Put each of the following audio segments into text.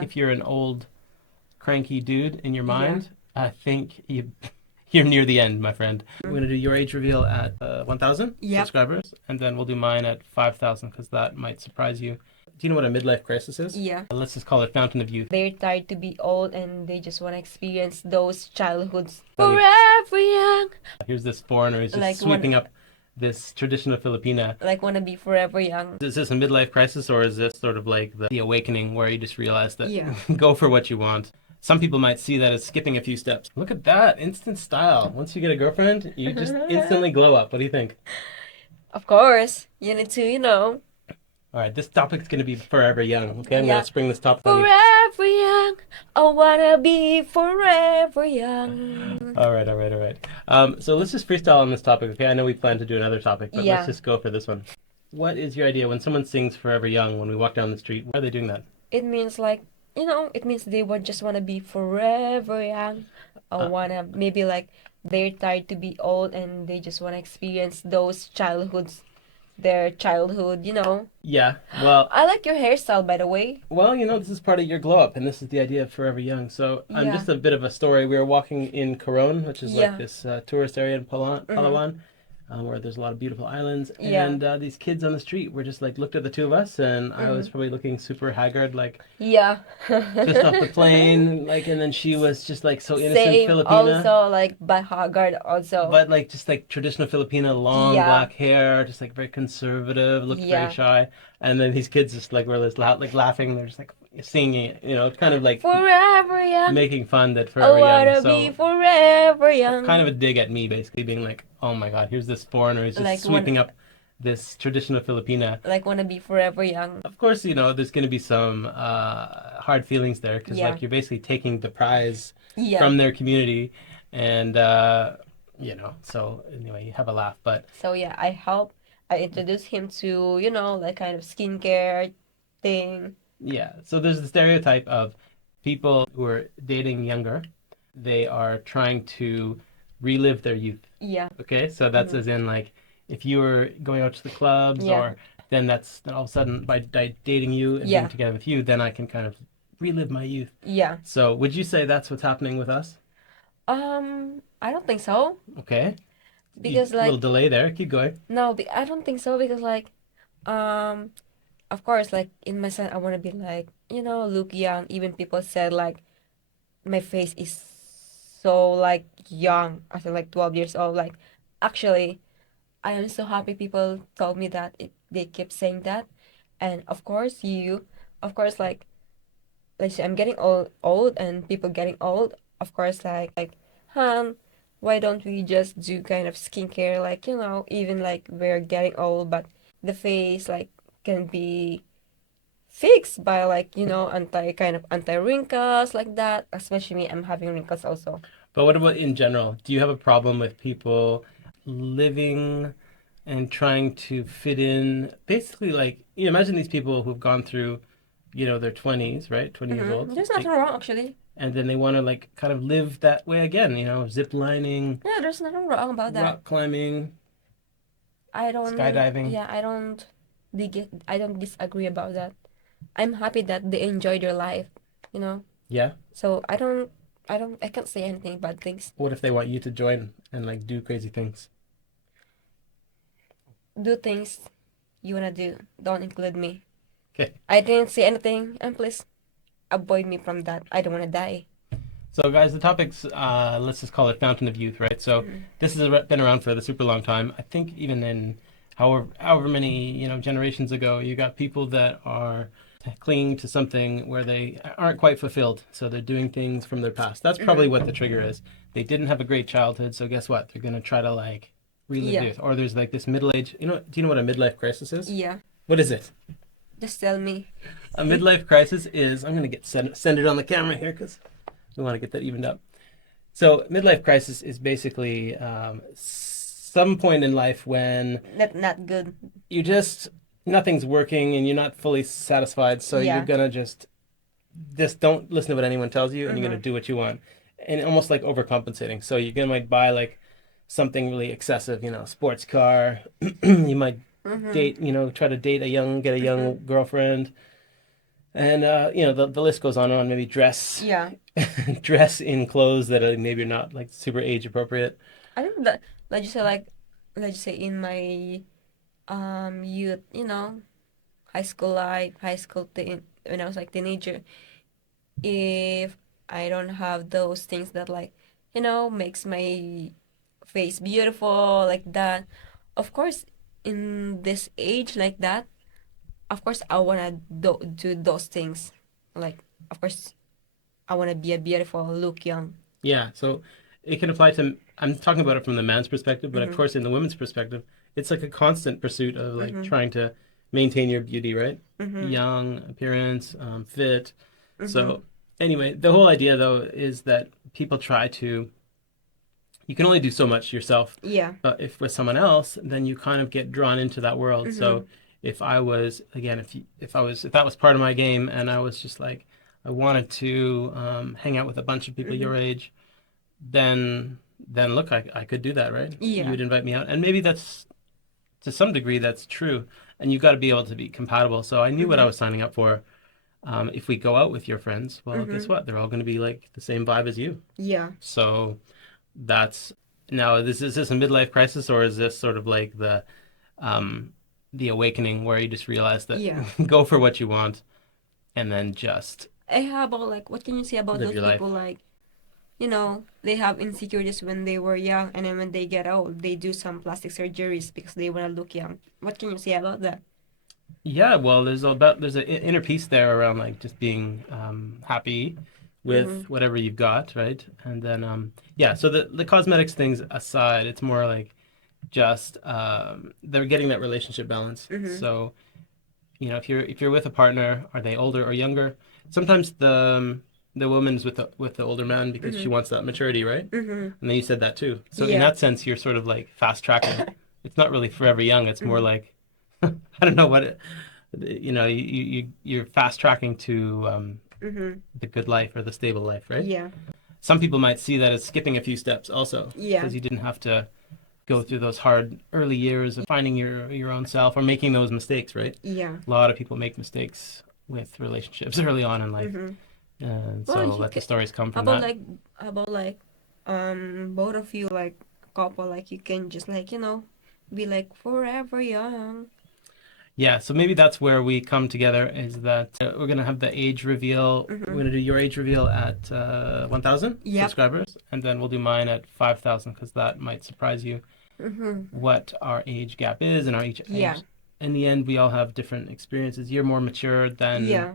If you're an old cranky dude in your mind, I think you're near the end, my friend. We're gonna do your age reveal at 1,000 Yep. subscribers, and then we'll do mine at 5,000 because that might surprise you. Do you know what a midlife crisis is? Yeah. Let's just call it fountain of youth. They're tired to be old and they just want to experience those childhoods Funny. forever young. Here's this foreigner who's just Like sweeping up this traditional Filipina. Like want to be forever young. Is this a midlife crisis or is this sort of like the awakening where you just realize that Yeah. go for what you want? Some people might see that as skipping a few steps. Look at that, instant style. Once you get a girlfriend, you just instantly glow up. What do you think? Of course, you need to, All right, this topic's going to be forever young. Okay, I'm Yeah. going to spring this topic on you. Forever young. I wanna be forever young. All right. So let's just freestyle on this topic, okay? I know we plan to do another topic, but Yeah. let's just go for this one. What is your idea when someone sings Forever Young when we walk down the street? Why are they doing that? It means like, it means they would just wanna be forever young. I wanna maybe like they're tired to be old and they just wanna experience those their childhood. Yeah, well, I like your hairstyle, by the way. this is part of your glow up, and this is the idea of Forever Young. So I'm Yeah. just a bit of a story. We were walking in Coron, which is Yeah. like this tourist area in Palawan, where there's a lot of beautiful islands. Yeah. And these kids on the street were just like looked at the two of us, and I was probably looking super haggard, like Yeah. just off the plane, like, and then she was just like so innocent Same. Filipina. Also, like by Haggard, also. But like just like traditional Filipina, long Yeah. black hair, just like very conservative, looked Yeah. very shy. And then these kids just like were just like laughing. They're just like singing it, kind of like Forever young. making fun that I Forever wanna Young. be So forever young. kind of a dig at me, basically being like, oh my God, here's this foreigner who's just Like sweeping up this traditional Filipina. Like wanna be forever young. Of course, there's going to be some hard feelings there because Yeah. like you're basically taking the prize Yeah. from their community, and so anyway, you have a laugh, but So yeah, I introduced him to, like kind of skincare thing. yeah. So there's the stereotype of people who are dating younger. They are trying to relive their youth. Yeah. Okay, so that's as in like if you were going out to the clubs, Yeah. or then all of a sudden by dating you and Yeah. being together with you, then I can kind of relive my youth. Yeah. So would you say that's what's happening with us? I don't think so. Okay. Because A little like delay there. Keep going. no, I don't think so because like of course like in my son I wanna be like, look young. Even people said like my face is so like young after like 12 years old. Like actually I am so happy people told me that they keep saying that. And of course like let's say I'm getting old and people getting old, of course like why don't we just do kind of skincare like even like we're getting old but the face like can be fixed by like anti wrinkles like that, especially me, I'm having wrinkles also. But what about in general? Do you have a problem with people living and trying to fit in? Basically, like, imagine these people who've gone through, their 20s, right? 20 years old. There's nothing wrong actually. And then they want to, like, kind of live that way again, zip lining, Yeah, there's nothing wrong about that. rock climbing, I don't skydiving. Yeah, I don't disagree about that. I'm happy that they enjoy their life, you know. Yeah. So I can't say anything bad things. What if they want you to join and, like, do crazy things? Do things you wanna do. Don't include me. Okay. I didn't say anything, and please avoid me from that. I don't wanna die. So, guys, the topic's, let's just call it Fountain of Youth, right? So this has been around for a super long time. I think even in however many, generations ago, you got people that are clinging to something where they aren't quite fulfilled. So they're doing things from their past. That's probably what the trigger is. They didn't have a great childhood, so guess what? They're going to try to, like, relive Yeah. youth. Or there's, like, this middle age. Do you know what a midlife crisis is? Yeah, What is it? just tell me. A midlife crisis is, I'm going to send it on the camera here because we want to get that evened up. So midlife crisis is basically some point in life when Not good. you just, nothing's working and you're not fully satisfied. So Yeah. you're going to just don't listen to what anyone tells you, and you're going to do what you want. And almost like overcompensating. So you're going to might buy like something really excessive, sports car. You might date, try to get a young girlfriend. And the list goes on and on. Maybe dress Yeah. dress in clothes that are maybe not like super age appropriate. I think that, let's just say like, let's just say in my youth, high school life, when I was like teenager, if I don't have those things that like, makes my face beautiful like that, of course, in this age like that, of course I wanna do those things. Like, of course, I wanna be a beautiful, look young. Yeah, so it can apply to, I'm talking about it from the man's perspective, but of Mhm. course in the women's perspective, it's like a constant pursuit of like Mhm. trying to maintain your beauty, right? Mhm. Young appearance, fit. Mhm. So anyway, the whole idea though is that people try to, you can only do so much yourself, Yeah. but if with someone else, then you kind of get drawn into that world. So Mhm. if I was, again, if that was part of my game and I was just like, I wanted to hang out with a bunch of people your Mhm. age, then look, I could do that, right? You Yeah. would invite me out, and maybe that's to some degree that's true, and you've got to be able to be compatible. So I knew what I Mhm. was signing up for. If we go out with your friends, well, guess Mhm. what? They're all going to be like the same vibe as you. Yeah. So that's now this is this a midlife crisis, or is this sort of like um the awakening where you just realize that Yeah. go for what you want and then just How about like, what can you say about live those your people life. like, they have insecurities when they were young, and then when they get old, they do some plastic surgeries because they want to look young. What can you say about that? Yeah, well, there's an inner peace there around like just being happy with Mhm. whatever you've got, right? And then yeah, so the cosmetics things aside, it's more like just they're getting that relationship balance. Mhm. So, if you're with a partner, are they older or younger? Sometimes the woman's with the older man because she Mhm. wants that maturity, right? Mhm. And then you said that too. So in Yeah. that sense, you're sort of like fast tracking. It's not really forever young. It's more Mhm. like I don't know what it, you're fast tracking to Mhm. the good life or the stable life, right? Yeah. Some people might see that as skipping a few steps also Yeah. because you didn't have to go through those hard early years of finding your own self or making those mistakes, right? Yeah. A lot of people make mistakes with relationships early on in life, Mhm. and Well, so you let the can. stories come How from about that. like, both of you like couple, like you can just like, be like forever young. Yeah, so maybe that's where we come together is that we're going to have the age reveal. We're Mhm. going to do your age reveal at 1,000 Yep. subscribers, and then we'll do mine at 5,000 because that might surprise you Mhm. what our age gap is and our age Yeah. age. In the end, we all have different experiences. You're more mature than Yeah.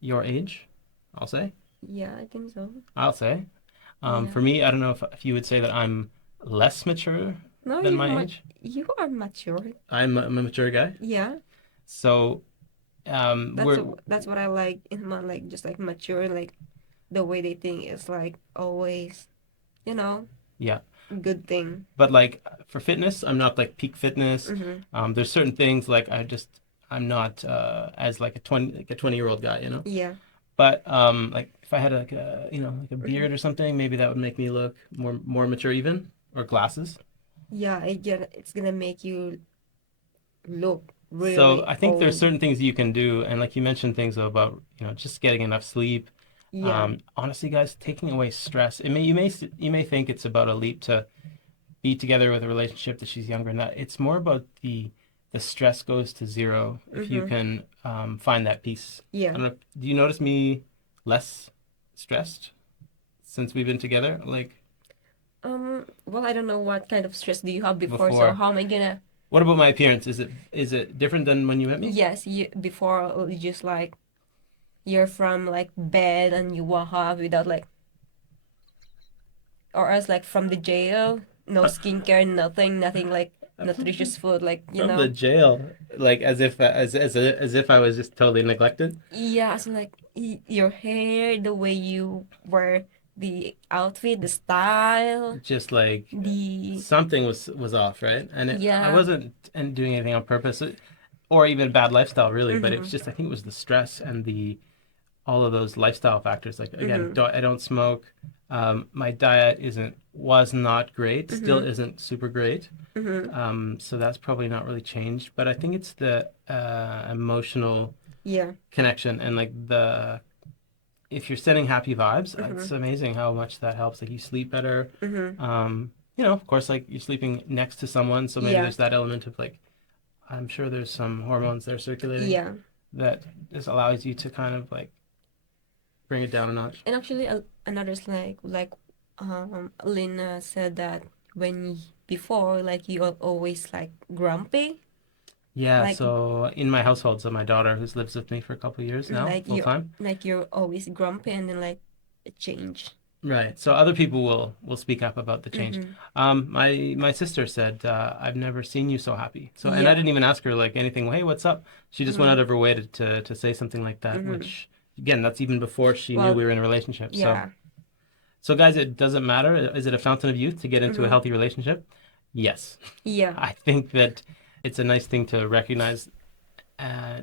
your age, I'll say. Yeah, I think so. I'll say. Yeah. For me, I don't know if you would say that I'm less mature No, than my age. you are mature. I'm a mature guy. Yeah. So That's we're that's what I like in my, like, just like mature, like the way they think is like always, you know, yeah. good thing. But like for fitness, I'm not like peak fitness. Mhm. There's certain things like I'm not as like a 20-year-old guy, Yeah. But like if I had like like a Mhm. beard or something, maybe that would make me look more mature even, or glasses. Yeah, it's gonna make you look So really I think there's old. certain things you can do, and like you mentioned things about just getting enough sleep. Yeah. Honestly, guys, taking away stress. You may think it's about a leap to be together with a relationship that she's younger than that. It's more about the stress goes to zero if you Mhm. can find that peace. I Yeah. don't know. Do you notice me less stressed since we've been together? Like Well, I don't know what kind of stress do you have before, so before. how am I gonna? What about my appearance? Is it different than when you met me? Yes, you before, you just like, you're from like bed and you walk off without like, or else like from the jail, no skincare, nothing like nutritious food, like, From the jail, like as if I was just totally neglected. yeah, so like, your hair, the way you wear, the outfit, the style, Just like the something was off, right? And I yeah. wasn't and doing anything on purpose, or even bad lifestyle, really. But it was Mhm. just I think it was the stress and the all of those lifestyle factors. Like again, Mhm. I don't smoke. My diet was not great, still Mhm. isn't super great. Mhm. So that's probably not really changed. But I think it's the emotional. Yeah. connection and like the if you're sending happy vibes, it's Mm-hmm. amazing how much that helps. Like you sleep better. Mm-hmm. Of course, like you're sleeping next to someone, so maybe Yeah. there's that element of like I'm sure there's some hormones that are circulating Yeah. that just allows you to kind of like bring it down a notch. And actually, another's Lena said that before, like, you are always like grumpy, Yeah, like so in my household, so my daughter who's lives with me for a couple of years now, like full you time. like you're always grumpy, and then like it change. Right. So other people will speak up about the change. Mm-hmm. My sister said, I've never seen you so happy. So and I Yeah. didn't even ask her like anything, hey, what's up? She just went Mm-hmm. out of her way to say something like that, Mm-hmm. which again, that's even before she knew Well, we were in a relationship. So yeah. so guys, it doesn't matter. Is it a fountain of youth to get into a Mm-hmm. healthy relationship? Yes. Yeah. I think that it's a nice thing to recognize.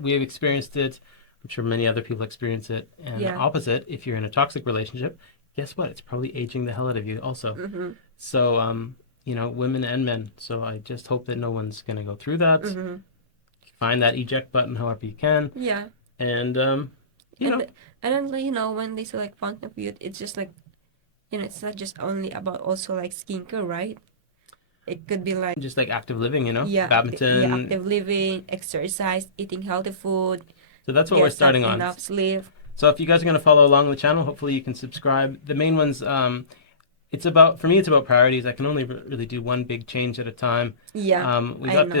We have experienced it. I'm sure many other people experience it. And Yeah. opposite, if you're in a toxic relationship, guess what? It's probably aging the hell out of you also. Mm-hmm. So, women and men. So I just hope that no one's going to go through that. Mm-hmm. Find that eject button however you can. Yeah. And, you And know, th- and then like, when they say like fountain of youth, it's just like, it's not just only about also like skincare, right? It could be like, just like active living, yeah, badminton. active living, exercise, eating healthy food, So that's what we're get some starting on. enough sleep. So if you guys are going to follow along the channel, hopefully you can subscribe. The main ones, for me, it's about priorities. I can only really do one big change at a time. Yeah, We I got know.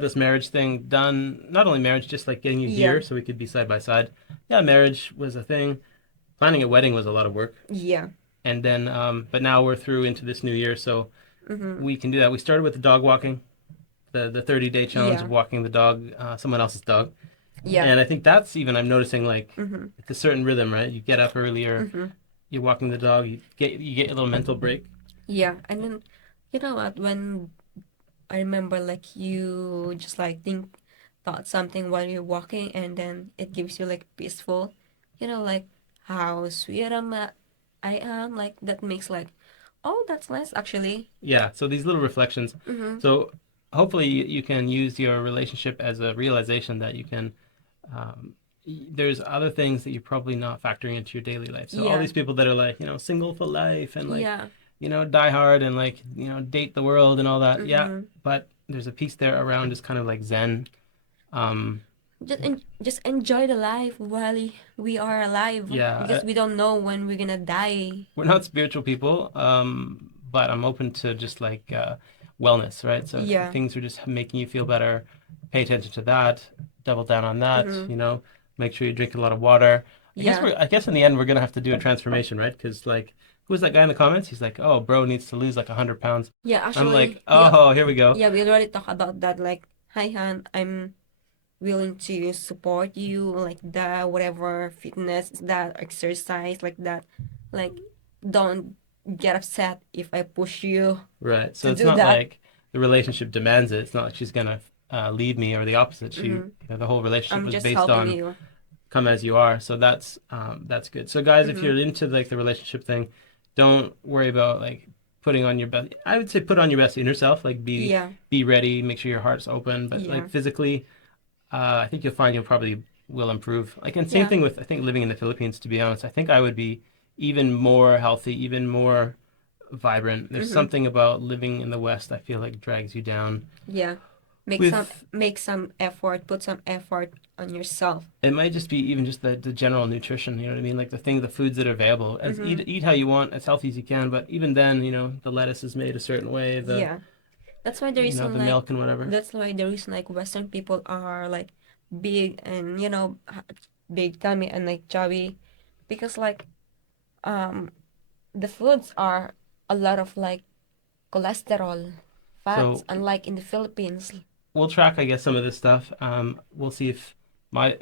this marriage thing done. Not only marriage, just like getting you Yeah, here so we could be side by side. Yeah, marriage was a thing. Planning a wedding was a lot of work. yeah. And then, but now we're through into this new year, so Mm-hmm. we can do that. We started with the dog walking, the 30-day challenge Yeah, of walking the dog, someone else's dog. yeah. And I think that's even I'm noticing like Mm-hmm. it's a certain rhythm, right? You get up earlier, Mm-hmm. you're walking the dog, you get a little mental break. Yeah, and then you know what? When I remember, like, you just like thought something while you're walking, and then it gives you like peaceful. Like how sweet I am. Like that makes like, oh, that's nice actually. Yeah, so these little reflections. Mm-hmm. So hopefully you can use your relationship as a realization that you can. Um, there's other things that you're probably not factoring into your daily life. So all Yeah, these people that are like, single for life and like, yeah. die hard and like, date the world and all that. Yeah, Mm-hmm. but there's a piece there around just kind of like Zen. Um, Just enjoy the life while we are alive, yeah, because we don't know when we're gonna die. we're not spiritual people, but I'm open to just like wellness, right? So if Yeah. things are just making you feel better, pay attention to that, double down on that, Mm-hmm. make sure you drink a lot of water. Yeah. I guess in the end we're gonna have to do a transformation, right? Because like, who was that guy in the comments? He's like, oh, bro needs to lose like 100 pounds. Yeah, I'm like, actually, oh, here we go. we already talked about that. Like, hi, Han, I'm willing to support you, like that, whatever fitness is that, exercise, like that. Like, don't get upset if I push you Right. So to it's do not that. like the relationship demands it. It's not like she's gonna leave me or the opposite. Mm-hmm. The whole relationship I'm was just based helping on you. come as you are. So that's good. So guys, if Mm-hmm. you're into like the relationship thing, don't worry about like putting on your best. I would say put on your best inner self. Like Yeah, be ready. Make sure your heart's open. But yeah, like physically, I think you'll find you'll probably will improve. Like and same yeah. thing with I think living in the Philippines. To be honest, I think I would be even more healthy, even more vibrant. There's Mm-hmm. something about living in the West I feel like drags you down. Yeah. With Make some effort, put some effort on yourself. it might just be even just the general nutrition, you know what I mean? Like the foods that are available. As Mm-hmm. eat how you want, as healthy as you can, but even then, the lettuce is made a certain way, Yeah. That's why the reason the like milk and whatever. that's why the reason like Western people are like big and big tummy and like chubby, because like um the foods are a lot of like cholesterol, fats, So unlike in the Philippines. we'll track, I guess, some of this stuff. We'll see if my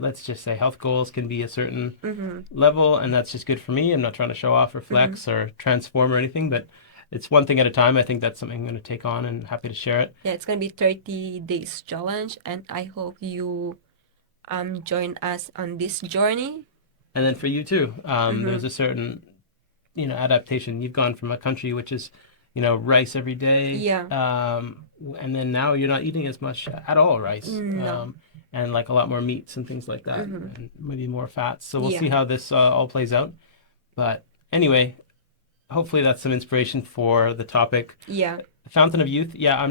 let's just say health goals can be a certain Mm-hmm. level, and that's just good for me. I'm not trying to show off or Mm-hmm. flex or transform or anything, but it's one thing at a time. I think that's something I'm going to take on and happy to share it. Yeah, it's gonna be 30 days challenge, and I hope you join us on this journey. And then for you too, Mm-hmm. there's a certain adaptation. You've gone from a country which is, rice every day, Yeah. and then now you're not eating as much at all rice. No. and like a lot more meats and things like that, Mm-hmm. and maybe more fats. So we'll see Yeah. how this all plays out. But anyway, hopefully that's some inspiration for the topic. Yeah. The Fountain of Youth. Yeah, I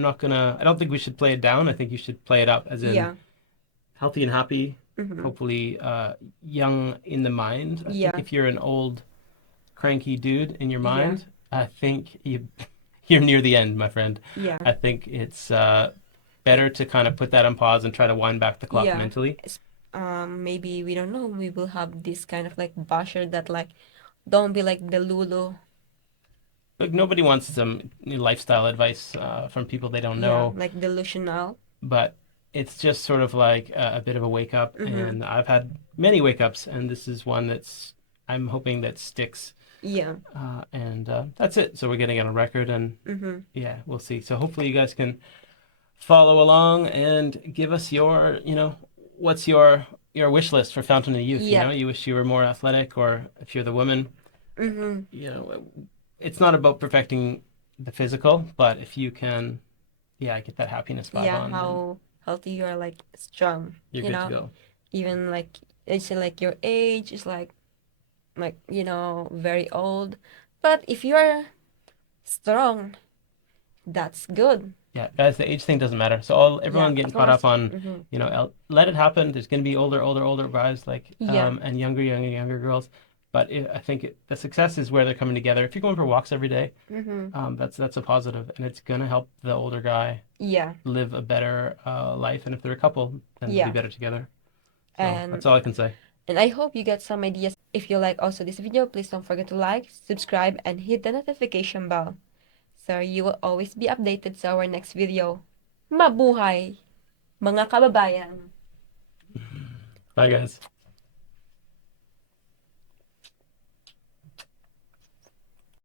don't think we should play it down. I think you should play it up, as in Yeah. healthy and happy. Mm-hmm. Hopefully, young in the mind. I think Yeah. if you're an old cranky dude in your Yeah. mind, I think you're near the end, my friend. Yeah. I think it's better to kind of put that on pause and try to wind back the clock Yeah. mentally. Maybe we don't know. We will have this kind of like basher that like don't be like the Lulu. Like nobody wants some lifestyle advice from people they don't Yeah, know, like delusional. but it's just sort of like a bit of a wake up. Mm-hmm. And I've had many wake ups, and this is one that's I'm hoping that sticks. Yeah. And that's it. So we're getting it on record, and Mm-hmm. yeah, we'll see. So hopefully you guys can follow along and give us your, what's your wish list for Fountain of Youth. Yeah. You wish you were more athletic, or if you're the woman, Mm-hmm. it's not about perfecting the physical, but if you can, yeah, get that happiness vibe Yeah, on, then how healthy you are, like strong. you're You good to know, go. even like it's like your age is like very old, but if you're strong, that's good. Yeah, guys, the age thing doesn't matter. So all Yeah, everyone getting as long caught up as. on, Mm-hmm. let it happen. There's going to be older guys like Yeah. and younger girls. But I think the success is where they're coming together. If you're going for walks every day, Mm-hmm. that's a positive, and it's going to help the older guy Yeah. live a better life. And if they're a couple, then they'll be Yeah. better together. So And that's all I can say. I hope you get some ideas. If you like also this video, please don't forget to like, subscribe, and hit the notification bell, so you will always be updated sa our next video. Mabuhay, mga kababayan! Bye, guys.